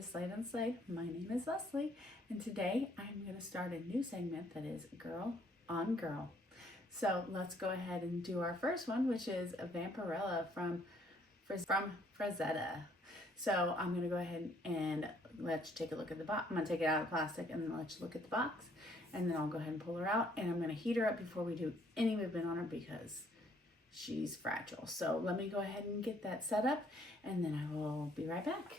to Slide and Slide. My name is Leslie, and today I'm going to start a new segment that is Girl on Girl. So let's go ahead and do our first one, which is a Vampirella from Frazetta. So I'm going to go ahead and let's take a look at the box. I'm going to take it out of the plastic and then let's look at the box. And then I'll go ahead and pull her out, and I'm going to heat her up before we do any movement on her because she's fragile. So let me go ahead and get that set up, and then I will be right back.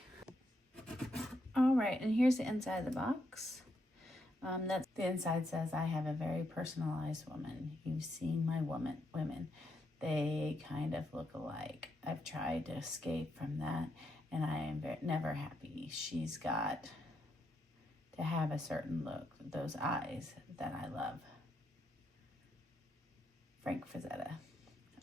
All right, and here's the inside of the box. That's the inside says, I have a very personalized woman. You've seen my women. They kind of look alike. I've tried to escape from that, and I am never happy. She's got to have a certain look, those eyes that I love. Frazetta.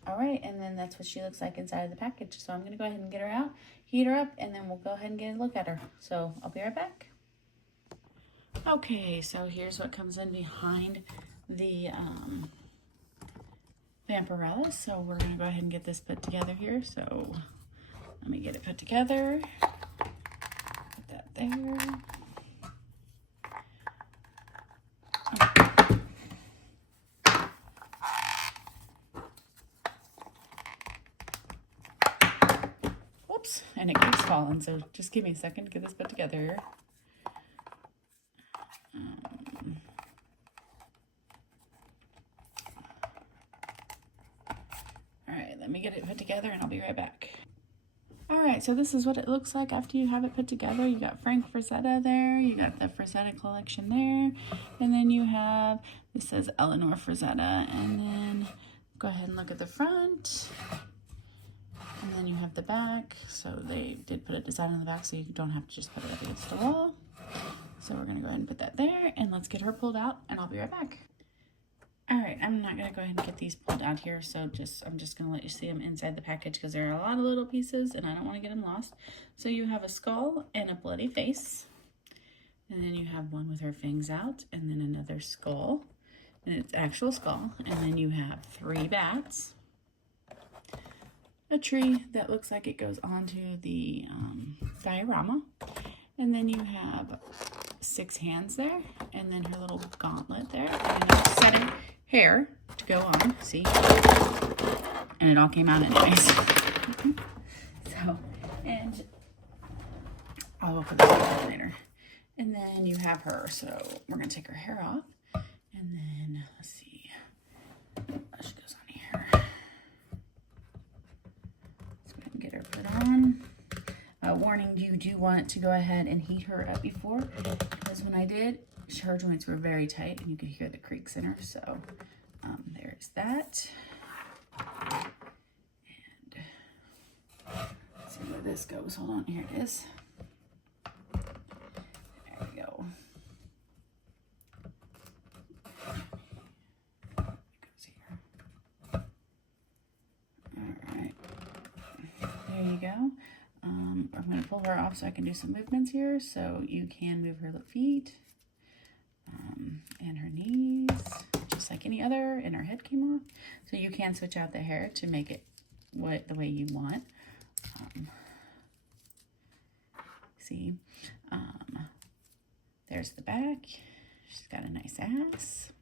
All right, and then that's what she looks like inside of the package. So I'm going to go ahead and get her out, heat her up, and then we'll go ahead and get a look at her. So I'll be right back. Okay, so here's what comes in behind the Vampirella. So we're going to go ahead and get this put together here. So let me get it put together. Put that there. Whoops, and it keeps falling, so just give me a second to get this put together here. All right, let me get it put together and I'll be right back. All right, so this is what it looks like after you have it put together. You got Frazetta there, you got the Frazetta collection there, and then you have, this says Eleanor Frazetta, and then go ahead and look at the front. And then you have the back, so they did put a design on the back so you don't have to just put it up against the wall. So we're gonna go ahead and put that there, and let's get her pulled out, and I'll be right back. All right, I'm not gonna go ahead and get these pulled out here, so I'm just gonna let you see them inside the package because there are a lot of little pieces and I don't wanna get them lost. So you have a skull and a bloody face, and then you have one with her fangs out, and then another skull, and it's actual skull, and then you have 3 bats, a tree that looks like it goes onto the diorama, and then you have 6 hands there, and then her little gauntlet there, and a set of hair to go on, see, and it all came out anyways. So, and I'll put that on later. And then you have her, so we're gonna take her hair off, and then let's see, she goes on here. Get her put on. Warning, you do want to go ahead and heat her up before, because when I did, her joints were very tight and you could hear the creaks in her. So there's that. And let's see where this goes. Hold on, here it is. There we go. It goes here. All right. There you go. I'm going to pull her off so I can do some movements here. So you can move her feet and her knees, just like any other, and her head came off. So you can switch out the hair to make it the way you want. See, there's the back. She's got a nice ass.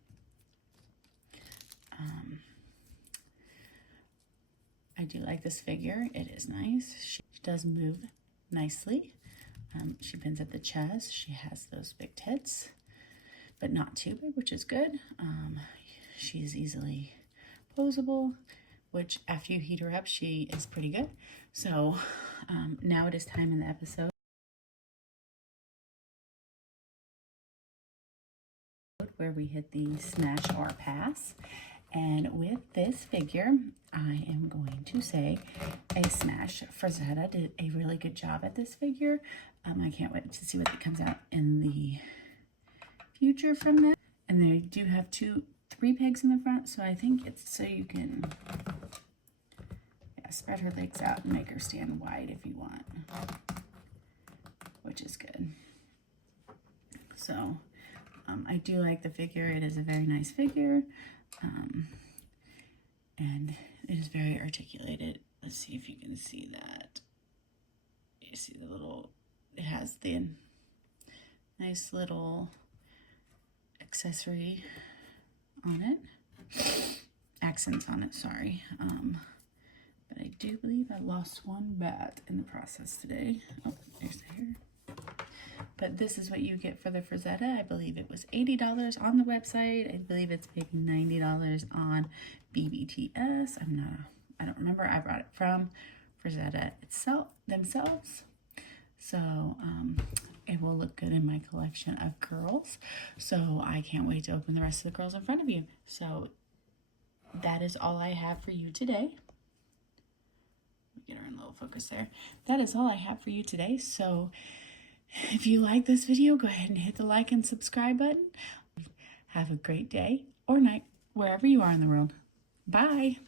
I do like this figure. It is nice. She does move nicely. She bends at the chest. She has those big tits, but not too big, which is good. She is easily posable, which after you heat her up, she is pretty good. So now it is time in the episode where we hit the smash or pass. And with this figure, I am going to say a smash. Frazetta did a really good job at this figure. I can't wait to see what comes out in the future from that. And they do have 3 pegs in the front, so I think it's so you can spread her legs out and make her stand wide if you want, which is good. So I do like the figure. It is a very nice figure. And it is very articulated. Let's see if you can see that. You see the little it has the nice little accessory on it. Accents on it, sorry. But I do believe I lost one bat in the process today. Oh, there's the hair. But this is what you get for the Frazetta. I believe it was $80 on the website. I believe it's maybe $90 on BBTS. I don't remember. I brought it from Frazetta themselves. So it will look good in my collection of girls. So I can't wait to open the rest of the girls in front of you. So that is all I have for you today. Get her in a little focus there. That is all I have for you today. So if you like this video, go ahead and hit the like and subscribe button. Have a great day or night, wherever you are in the world. Bye.